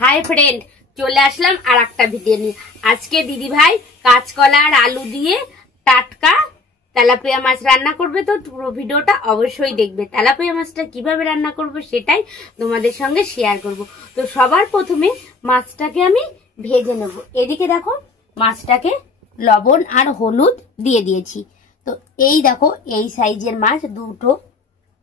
Hi friend, চলে আসলাম আর একটা video নিয়ে। আজকে দিদি ভাই কাঁচকলা আর আলু দিয়ে টাটকা তেলাপিয়া মাছ রান্না করবে। তো পুরো ভিডিওটা অবশ্যই দেখবে। তেলাপিয়া মাছটা কিভাবে রান্না করব সেটাই তোমাদের সঙ্গে শেয়ার করব। তো সবার প্রথমে মাছটাকে আমি ভেজে নেব। এদিকে দেখো মাছটাকে লবণ আর হলুদ দিয়ে দিয়েছি। তো এই দেখো এই সাইজের মাছ দুটো,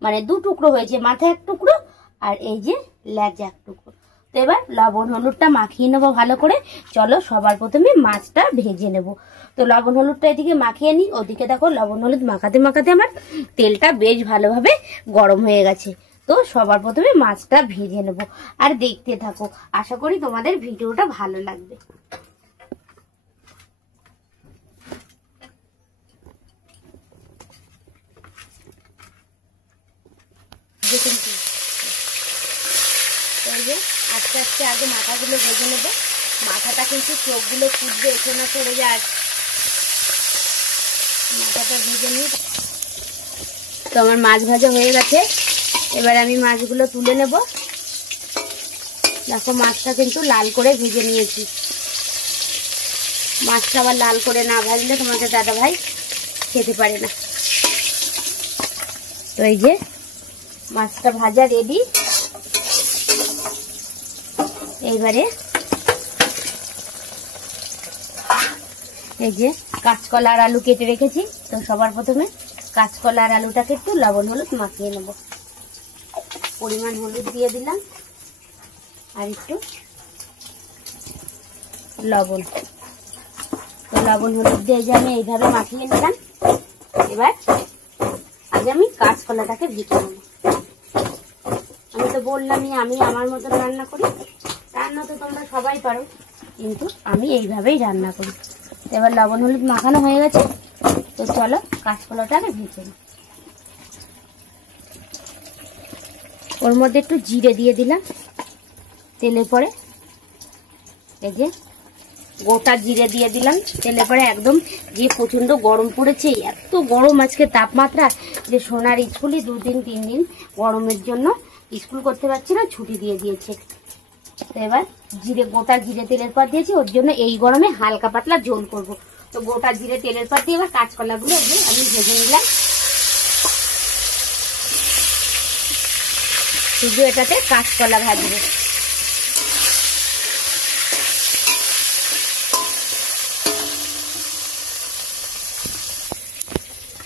মানে দু টুকরো হয়েছে, মাথা এক টুকরো আর এই যে লেজ এক টুকরো। তো এবার লবণ হলুদটা মাখিয়ে নেবো ভালো করে। চলো সবার প্রথমে মাছটা ভেজে নেব। তো লবণ হলুদটা এদিকে মাখিয়ে নিই। ওদিকে দেখো লবণ হলুদ মাখাতে মাখাতে আমার তেলটা বেশ ভালোভাবে গরম হয়ে গেছে। তো সবার প্রথমে মাছটা ভেজে নেব আর দেখতে থাকো। আশা করি তোমাদের ভিডিওটা ভালো লাগবে। আস্তে আস্তে আগে মাথাগুলো ভেজে নেবো। মাথাটা কিন্তু চোখগুলো ফুটবে, এসে না পড়ে যায়। মাথাটা ভেজে নিই। তো আমার মাছ ভাজা হয়ে গেছে। এবার আমি মাছগুলো তুলে নেব। দেখো মাছটা কিন্তু লাল করে ভেজে নিয়েছি। মাছটা আবার লাল করে না ভাজলে তোমাদের দাদা ভাই খেতে পারে না। তো এই যে মাছটা ভাজা রেডি। এইবারে এই যে কাঁচকলা আর আলু কেটে রেখেছি। তো সবার প্রথমে কাঁচকলা আর আলুটাকে একটু লবণ হলুদ মাখিয়ে নেব। পরিমাণ হলুদ দিয়ে দিলাম আর একটু লবণ। তো লবণ হলুদ দিয়ে যে আমি এইভাবে মাখিয়ে নিলাম। এবার আগে আমি কাঁচকলাটাকে ভেজে নেব। আমি তো বললামই আমি আমার মতো রান্না করি। রান্না তো তোমরা সবাই পারো, কিন্তু আমি এইভাবেই রান্না করি। এবার লবণ হলুদ মাখানো হয়ে গেছে। তো চলো কাঁচকলাটাকে ভেজে নিই। ওর মধ্যে একটু জিরে দিয়ে দিলাম তেলে পরে। এই যে গোটা জিরে দিয়ে দিলাম তেলে পরে। একদম যে প্রচন্ড গরম পড়েছে, এত গরম আজকে তাপমাত্রা যে সোনার স্কুলই 2 দিন 3 দিন গরমের জন্য স্কুল করতে পারছি না, ছুটি দিয়ে দিয়েছে। তো এবার গোটা জিরে তেলের পর দিয়েছি, ওর জন্য এই গরমে হালকা পাতলা ঝোল করব। তো গোটা জিরে তেলের পর দিয়ে এবার কাঁচকলাগুলো আমি ভেজে নিলাম। শুধু এটাতে কাঁচকলা ভাজবো।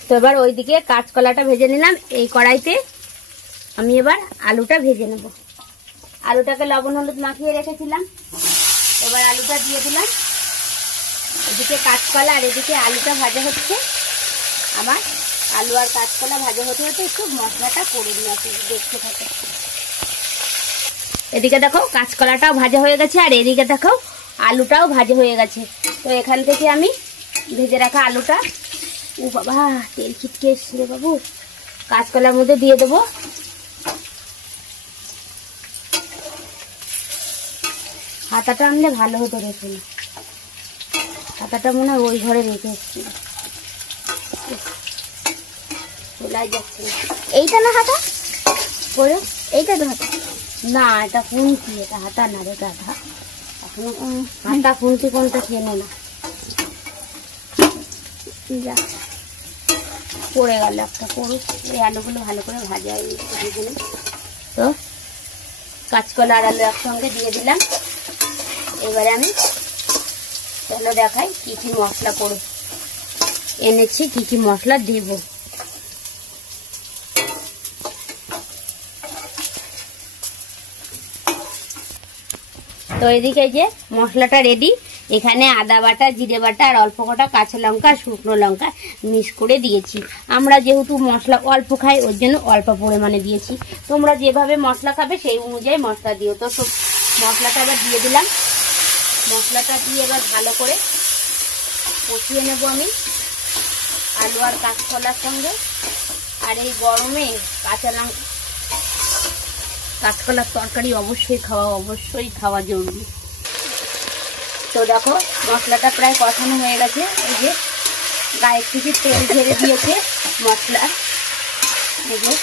তো এবার ওইদিকে কাঁচকলাটা ভেজে নিলাম। এই কড়াইতে আমি এবার আলুটা ভেজে নেব। আলুটাকে লবণ হলুদ মাখিয়ে রেখেছিলাম। এবার আলুটা দিয়ে দিলাম। এদিকে কাঁচকলা আর এদিকে আলুটা ভাজা হচ্ছে। আমার আলু আর কাঁচকলা ভাজা হতে হতে একটু মশলাটা করে নিয়েছি, দেখতে থাকে। এদিকে দেখো কাঁচকলাটাও ভাজা হয়ে গেছে আর এদিকে দেখো আলুটাও ভাজা হয়ে গেছে। তো এখান থেকে আমি ভেজে রাখা আলুটা, ও বাবা তেল ছিটকে এসছে রে বাবু, কাঁচকলার মধ্যে দিয়ে দেবো। হাতাটা আনলে ভালো হতো, রেখে না। হাতাটা মনে হয় ওই ঘরে রেখে এসছিল, চলাই যাচ্ছে। এইটা না হাতা করে, এইটা তো হাতা না, এটা খুন্তি, এটা হাতা না রে গাধা। এখন হাতা খুন্তি কোনটা চেনে না। যা পড়ে গেল একটা, পড়ুক। এই আলুগুলো ভালো করে ভাজা ভেজে নিই। তো কাঁচকলা আর আলু একসঙ্গে দিয়ে দিলাম। এবারে আমি চলো দেখাই কি কি মশলা করে এনেছি, কি কি মশলা দেব। তো এদিকে যে মশলাটা রেডি। এখানে আদা বাটা, জিরে বাটা আর অল্প কটা কাঁচা লঙ্কা, শুকনো লঙ্কা মিক্স করে দিয়েছি। আমরা যেহেতু মশলা অল্প খাই ওর জন্য অল্প পরিমাণে দিয়েছি। তোমরা যেভাবে মশলা খাবে সেই অনুযায়ী মশলা দিও। তো সব মশলাটা আবার দিয়ে দিলাম। মশলাটা দিয়ে এবার ভালো করে কষিয়ে নেব আমি আলু আর কাঁচকলার সঙ্গে। আর এই গরমে কাঁচকলার তরকারি অবশ্যই খাওয়া জরুরি। তো দেখো মশলাটা প্রায় কষানো হয়ে গেছে। এই যে গায়ে কিছু তেল ঝেড়ে দিয়েছে মশলা, এই যে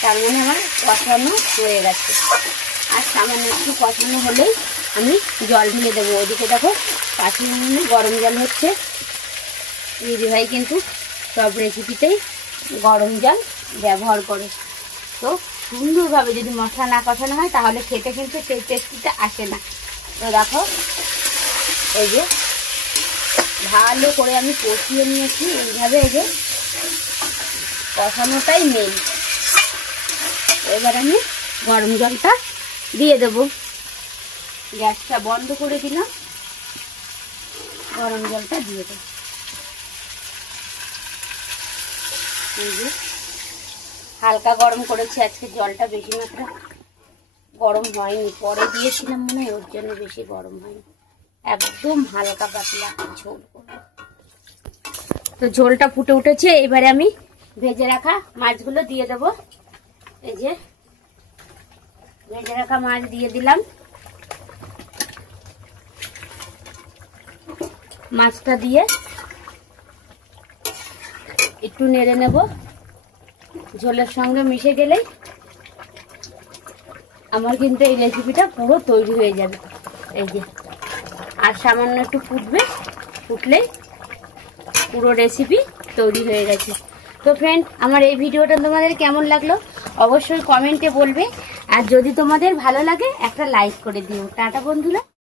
তার মানে আমার কষানো হয়ে গেছে। আর সামান্য একটু কষানো হলেই আমি জল ঢেলে দেবো। ওদিকে দেখো পাশের উনুনে গরম জল হচ্ছে। দিদিভাই কিন্তু সব রেসিপিতেই গরম জল ব্যবহার করে। তো সুন্দরভাবে যদি মশলা না কষানো হয় তাহলে খেতে কিন্তু সেই টেস্টিটা আসে না। তো দেখো এই যে ভালো করে আমি কষিয়ে নিয়েছি। এইভাবে এই যে কষানোটাই মেন। এবার আমি গরম জলটা দিয়ে দেবো। গ্যাসটা বন্ধ করে দিলাম, গরম জলটা দিয়ে দেবো। এই যে হালকা গরম করেছি আজকে, জলটা বেশি মাত্রা গরম হয়নি, পরে দিয়েছিলাম মনে হয়, ওর জন্য বেশি গরম হয়নি। একদম হালকা পাতলা ঝোল করবো। তো ঝোলটা ফুটে উঠেছে। এবারে আমি ভেজে রাখা মাছগুলো দিয়ে দেবো। এই যে ভেজে রাখা মাছ দিয়ে দিলাম। মাছটা দিয়ে একটু নেড়ে নেব। ঝোলের সঙ্গে মিশে গেলেই আমার কিন্তু এই রেসিপিটা পুরো তৈরি হয়ে যাবে। এই যে আর সামান্য একটু ফুটবে, ফুটলেই পুরো রেসিপি তৈরি হয়ে গেছে। তো ফ্রেন্ড, আমার এই ভিডিওটা তোমাদের কেমন লাগলো অবশ্যই কমেন্টে বলবে। আর যদি তোমাদের ভালো লাগে একটা লাইক করে দিও। টাটা বন্ধুরা।